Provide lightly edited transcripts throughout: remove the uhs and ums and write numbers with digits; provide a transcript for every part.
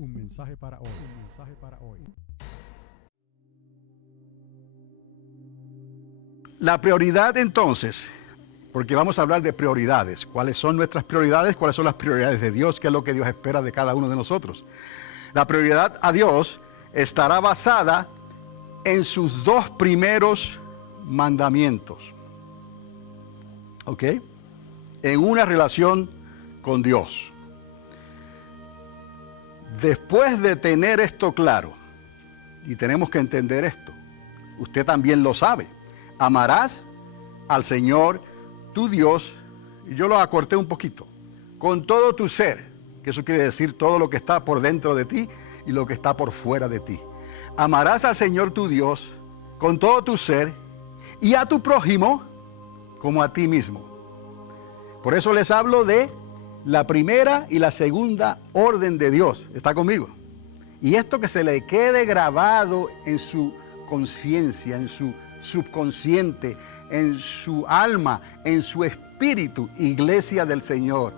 Un mensaje para hoy. Un mensaje para hoy. La prioridad entonces, porque vamos a hablar de prioridades. ¿Cuáles son nuestras prioridades? ¿Cuáles son las prioridades de Dios? ¿Qué es lo que Dios espera de cada uno de nosotros? La prioridad a Dios estará basada en sus dos primeros mandamientos. ¿Ok? En una relación con Dios. Después de tener esto claro, y tenemos que entender esto, usted también lo sabe, amarás al Señor tu Dios, y yo lo acorté un poquito, con todo tu ser, que eso quiere decir todo lo que está por dentro de ti y lo que está por fuera de ti. Amarás al Señor tu Dios con todo tu ser y a tu prójimo como a ti mismo. Por eso les hablo de la primera y la segunda orden de Dios. ¿Está conmigo? Y esto que se le quede grabado en su conciencia, en su subconsciente, en su alma, en su espíritu, iglesia del Señor.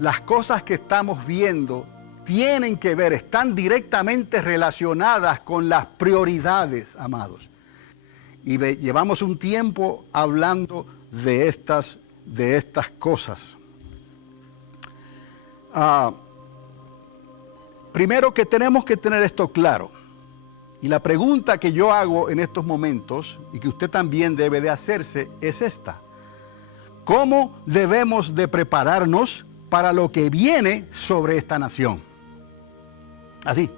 Las cosas que estamos viendo tienen que ver, están directamente relacionadas con las prioridades, amados. Y llevamos un tiempo hablando de estas cosas. Primero que tenemos que tener esto claro. Y la pregunta que yo hago en estos momentos, y que usted también debe de hacerse, es esta. ¿Cómo debemos de prepararnos para lo que viene sobre esta nación? Así.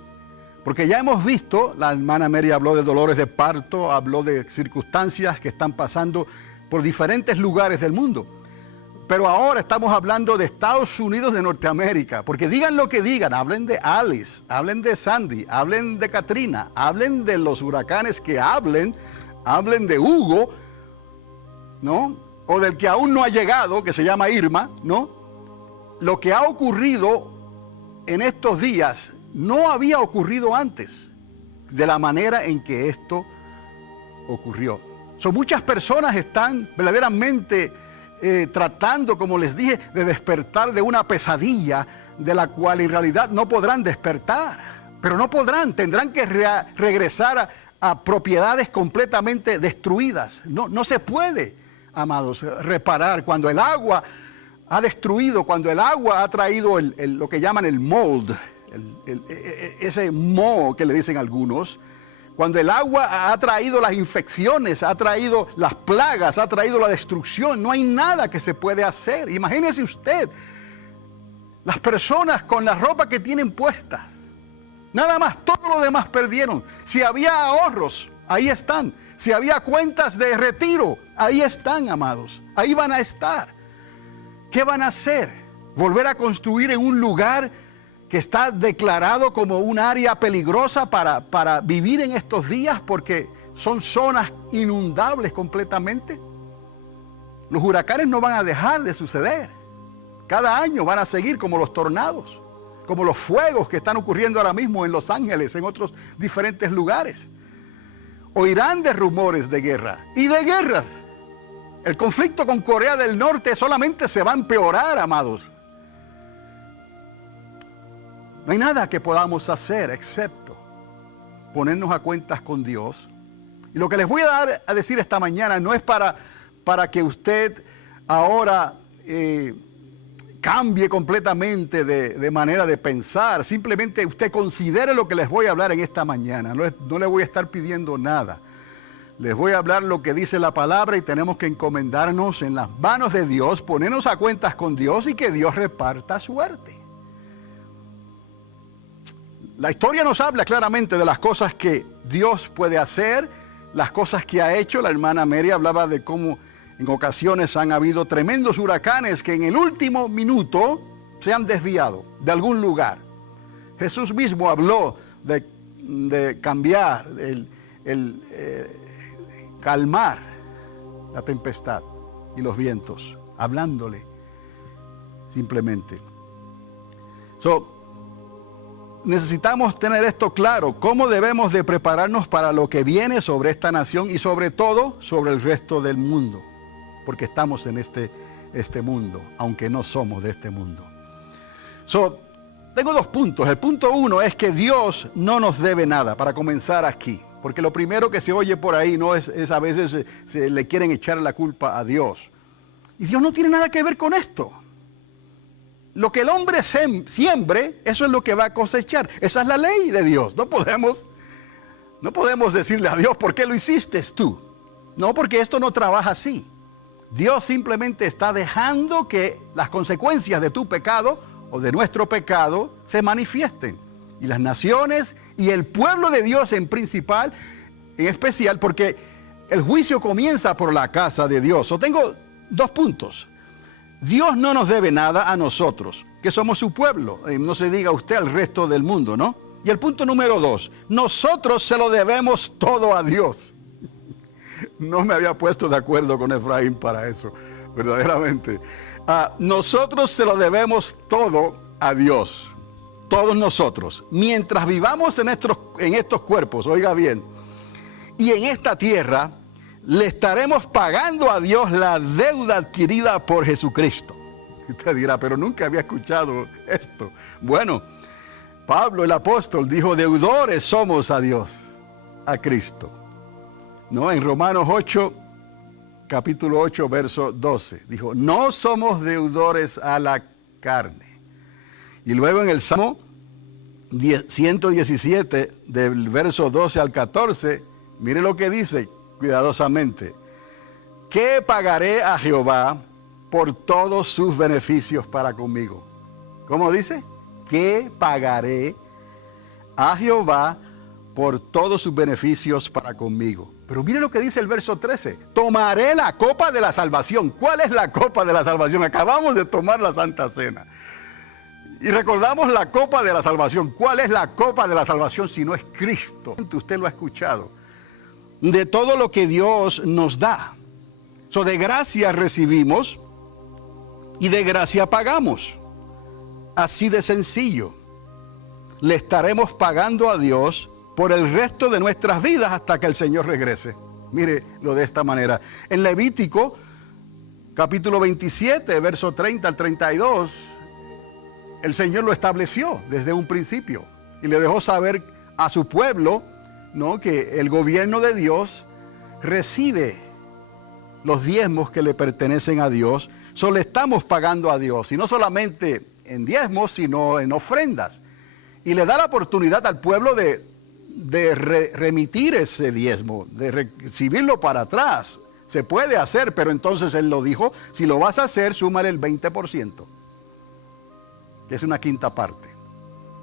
Porque ya hemos visto, la hermana Mary habló de dolores de parto, habló de circunstancias que están pasando por diferentes lugares del mundo. Pero ahora estamos hablando de Estados Unidos de Norteamérica, porque digan lo que digan, hablen de Alice, hablen de Sandy, hablen de Katrina, hablen de los huracanes que hablen de Hugo, ¿no? O del que aún no ha llegado, que se llama Irma, ¿no? Lo que ha ocurrido en estos días no había ocurrido antes, de la manera en que esto ocurrió. Muchas personas están verdaderamente tratando, como les dije, de despertar de una pesadilla de la cual en realidad no podrán despertar. Pero no podrán, tendrán que regresar a propiedades completamente destruidas. No se puede, amados, reparar cuando el agua ha destruido, cuando el agua ha traído lo que llaman el mold, ese moho que le dicen algunos. Cuando el agua ha traído las infecciones, ha traído las plagas, ha traído la destrucción, no hay nada que se puede hacer. Imagínese usted, las personas con la ropa que tienen puestas, nada más, todo lo demás perdieron. Si había ahorros, ahí están. Si había cuentas de retiro, ahí están, amados. Ahí van a estar. ¿Qué van a hacer? ¿Volver a construir en un lugar que está declarado como un área peligrosa para vivir en estos días porque son zonas inundables completamente? Los huracanes no van a dejar de suceder. Cada año van a seguir, como los tornados, como los fuegos que están ocurriendo ahora mismo en Los Ángeles, en otros diferentes lugares. Oirán de rumores de guerra y de guerras. El conflicto con Corea del Norte solamente se va a empeorar, amados. No hay nada que podamos hacer excepto ponernos a cuentas con Dios. Y lo que les voy a decir esta mañana no es para que usted ahora cambie completamente de manera de pensar. Simplemente usted considere lo que les voy a hablar en esta mañana. No le voy a estar pidiendo nada. Les voy a hablar lo que dice la palabra y tenemos que encomendarnos en las manos de Dios, ponernos a cuentas con Dios y que Dios reparta suerte. La historia nos habla claramente de las cosas que Dios puede hacer, las cosas que ha hecho. La hermana Mary hablaba de cómo en ocasiones han habido tremendos huracanes que en el último minuto se han desviado de algún lugar. Jesús mismo habló de cambiar, calmar la tempestad y los vientos, hablándole simplemente. Necesitamos tener esto claro, cómo debemos de prepararnos para lo que viene sobre esta nación y sobre todo sobre el resto del mundo, porque estamos en este mundo, aunque no somos de este mundo. tengo 2 puntos. El punto 1 es que Dios no nos debe nada, para comenzar aquí. Porque lo primero que se oye por ahí no es a veces se le quieren echar la culpa a Dios. Y Dios no tiene nada que ver con esto. Lo que el hombre siembre, eso es lo que va a cosechar. Esa es la ley de Dios. No podemos decirle a Dios, ¿por qué lo hiciste tú? No, porque esto no trabaja así. Dios simplemente está dejando que las consecuencias de tu pecado o de nuestro pecado se manifiesten. Y las naciones y el pueblo de Dios en especial, porque el juicio comienza por la casa de Dios. Tengo 2 puntos. Dios no nos debe nada a nosotros, que somos su pueblo. No se diga usted al resto del mundo, ¿no? Y el punto número 2, nosotros se lo debemos todo a Dios. No me había puesto de acuerdo con Efraín para eso, verdaderamente. Nosotros se lo debemos todo a Dios. Todos nosotros. Mientras vivamos en estos cuerpos, oiga bien, y en esta tierra, le estaremos pagando a Dios la deuda adquirida por Jesucristo. Usted dirá, pero nunca había escuchado esto. Bueno, Pablo el apóstol dijo, deudores somos a Dios, a Cristo. ¿No? En Romanos 8, capítulo 8, verso 12, dijo, no somos deudores a la carne. Y luego en el Salmo 117, del verso 12 al 14, mire lo que dice cuidadosamente. ¿Qué pagaré a Jehová por todos sus beneficios para conmigo? ¿Cómo dice? ¿Qué pagaré a Jehová por todos sus beneficios para conmigo? Pero mire lo que dice el verso 13. Tomaré la copa de la salvación. ¿Cuál es la copa de la salvación? Acabamos de tomar la Santa Cena. Y recordamos la copa de la salvación. ¿Cuál es la copa de la salvación si no es Cristo? Usted lo ha escuchado. De todo lo que Dios nos da. De gracia recibimos y de gracia pagamos. Así de sencillo. Le estaremos pagando a Dios por el resto de nuestras vidas hasta que el Señor regrese. Mire lo de esta manera. En Levítico, capítulo 27, verso 30 al 32, el Señor lo estableció desde un principio y le dejó saber a su pueblo, ¿no?, que el gobierno de Dios recibe los diezmos que le pertenecen a Dios. Le estamos pagando a Dios, y no solamente en diezmos, sino en ofrendas. Y le da la oportunidad al pueblo de remitir ese diezmo, de recibirlo para atrás. Se puede hacer, pero entonces Él lo dijo, si lo vas a hacer, súmale el 20%, que es una quinta parte.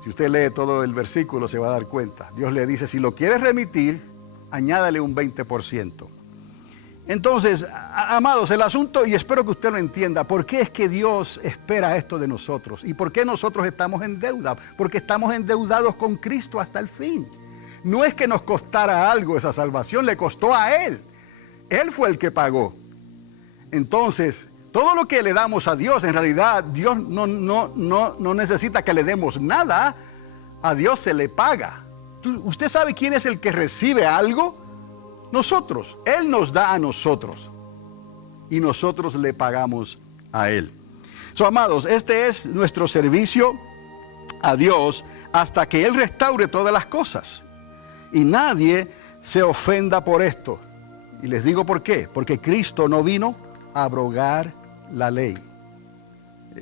Si usted lee todo el versículo se va a dar cuenta. Dios le dice, si lo quieres remitir, añádale un 20%. Entonces, amados, el asunto, y espero que usted lo entienda, ¿por qué es que Dios espera esto de nosotros? ¿Y por qué nosotros estamos en deuda? Porque estamos endeudados con Cristo hasta el fin. No es que nos costara algo esa salvación, le costó a Él. Él fue el que pagó. Entonces, todo lo que le damos a Dios, en realidad, Dios no necesita que le demos nada. A Dios se le paga. ¿Usted sabe quién es el que recibe algo? Nosotros. Él nos da a nosotros. Y nosotros le pagamos a Él. Amados, este es nuestro servicio a Dios hasta que Él restaure todas las cosas. Y nadie se ofenda por esto. Y les digo por qué. Porque Cristo no vino a abrogar la ley.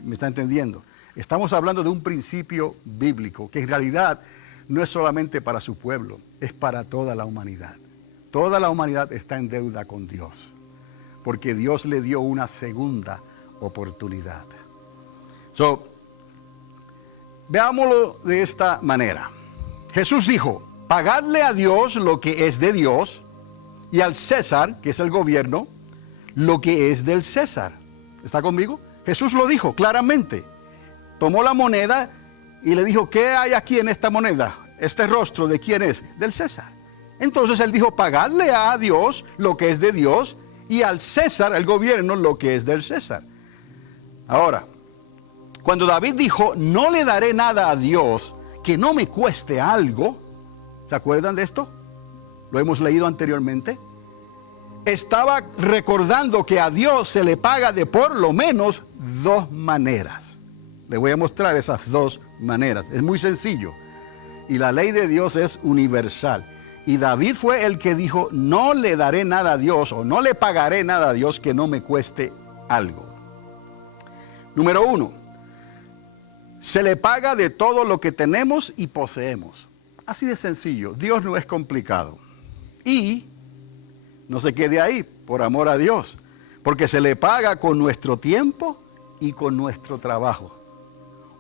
¿Me está entendiendo? Estamos hablando de un principio bíblico que en realidad no es solamente para su pueblo, es para toda la humanidad. Toda la humanidad está en deuda con Dios, porque Dios le dio una segunda oportunidad. Veámoslo de esta manera. Jesús dijo, pagadle a Dios lo que es de Dios, y al César, que es el gobierno, lo que es del César. ¿Está conmigo? Jesús lo dijo claramente. Tomó la moneda y le dijo, ¿qué hay aquí en esta moneda? ¿Este rostro de quién es? Del César. Entonces él dijo, pagadle a Dios lo que es de Dios y al César, el gobierno, lo que es del César. Ahora, cuando David dijo, no le daré nada a Dios que no me cueste algo, ¿se acuerdan de esto? Lo hemos leído anteriormente. Estaba recordando que a Dios se le paga de por lo menos 2 maneras. Le voy a mostrar esas dos maneras. Es muy sencillo. Y la ley de Dios es universal. Y David fue el que dijo, no le daré nada a Dios o no le pagaré nada a Dios que no me cueste algo. Número 1, se le paga de todo lo que tenemos y poseemos. Así de sencillo, Dios no es complicado. Y no se quede ahí, por amor a Dios, porque se le paga con nuestro tiempo y con nuestro trabajo.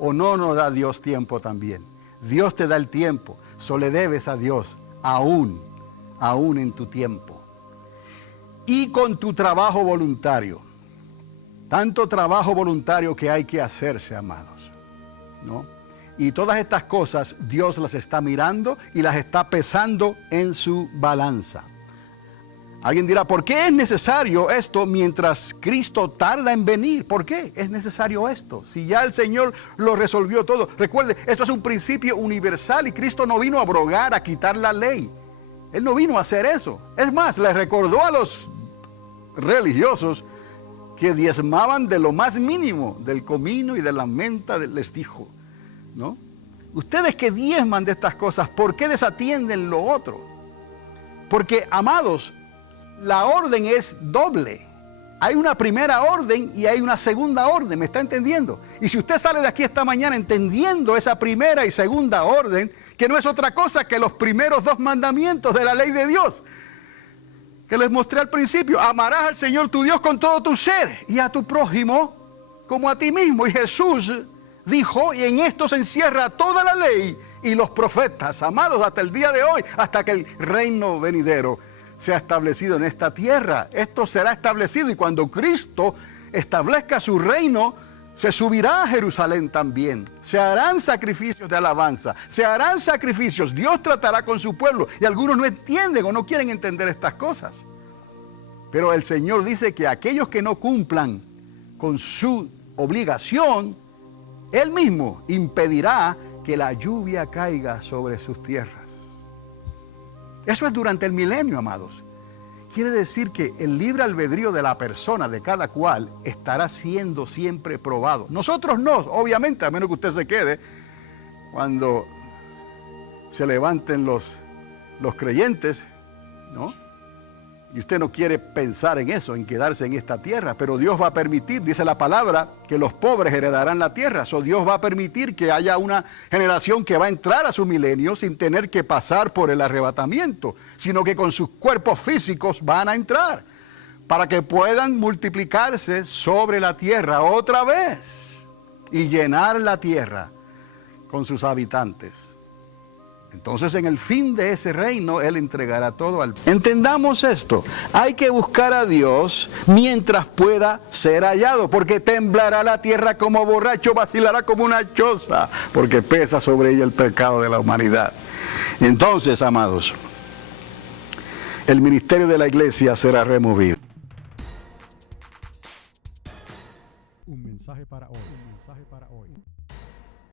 ¿O no nos da Dios tiempo también? Dios te da el tiempo, solo le debes a Dios, aún en tu tiempo. Y con tu trabajo voluntario. Tanto trabajo voluntario que hay que hacerse, amados, ¿no? Y todas estas cosas Dios las está mirando y las está pesando en su balanza. Alguien dirá, ¿por qué es necesario esto mientras Cristo tarda en venir? ¿Por qué es necesario esto? Si ya el Señor lo resolvió todo. Recuerde, esto es un principio universal y Cristo no vino a abrogar, a quitar la ley. Él no vino a hacer eso. Es más, le recordó a los religiosos que diezmaban de lo más mínimo, del comino y de la menta, les dijo, ¿no? Ustedes que diezman de estas cosas, ¿por qué desatienden lo otro? Porque, amados, la orden es doble. Hay una primera orden y hay una segunda orden, ¿me está entendiendo? Y si usted sale de aquí esta mañana entendiendo esa primera y segunda orden, que no es otra cosa que los primeros 2 mandamientos de la ley de Dios, que les mostré al principio, amarás al Señor tu Dios con todo tu ser y a tu prójimo como a ti mismo. Y Jesús dijo, y en esto se encierra toda la ley y los profetas, amados, hasta el día de hoy, hasta que el reino venidero sea establecido en esta tierra. Esto será establecido y cuando Cristo establezca su reino, se subirá a Jerusalén también. Se harán sacrificios de alabanza, se harán sacrificios. Dios tratará con su pueblo y algunos no entienden o no quieren entender estas cosas. Pero el Señor dice que aquellos que no cumplan con su obligación, Él mismo impedirá que la lluvia caiga sobre sus tierras. Eso es durante el milenio, amados. Quiere decir que el libre albedrío de la persona, de cada cual, estará siendo siempre probado. Nosotros no, obviamente, a menos que usted se quede cuando se levanten los creyentes, ¿no? Y usted no quiere pensar en eso, en quedarse en esta tierra, pero Dios va a permitir, dice la palabra, que los pobres heredarán la tierra. Dios va a permitir que haya una generación que va a entrar a su milenio sin tener que pasar por el arrebatamiento, sino que con sus cuerpos físicos van a entrar para que puedan multiplicarse sobre la tierra otra vez y llenar la tierra con sus habitantes. Entonces en el fin de ese reino Él entregará todo al... Entendamos esto, hay que buscar a Dios mientras pueda ser hallado, porque temblará la tierra como borracho, vacilará como una choza, porque pesa sobre ella el pecado de la humanidad. Entonces, amados, el ministerio de la iglesia será removido. Un mensaje para hoy.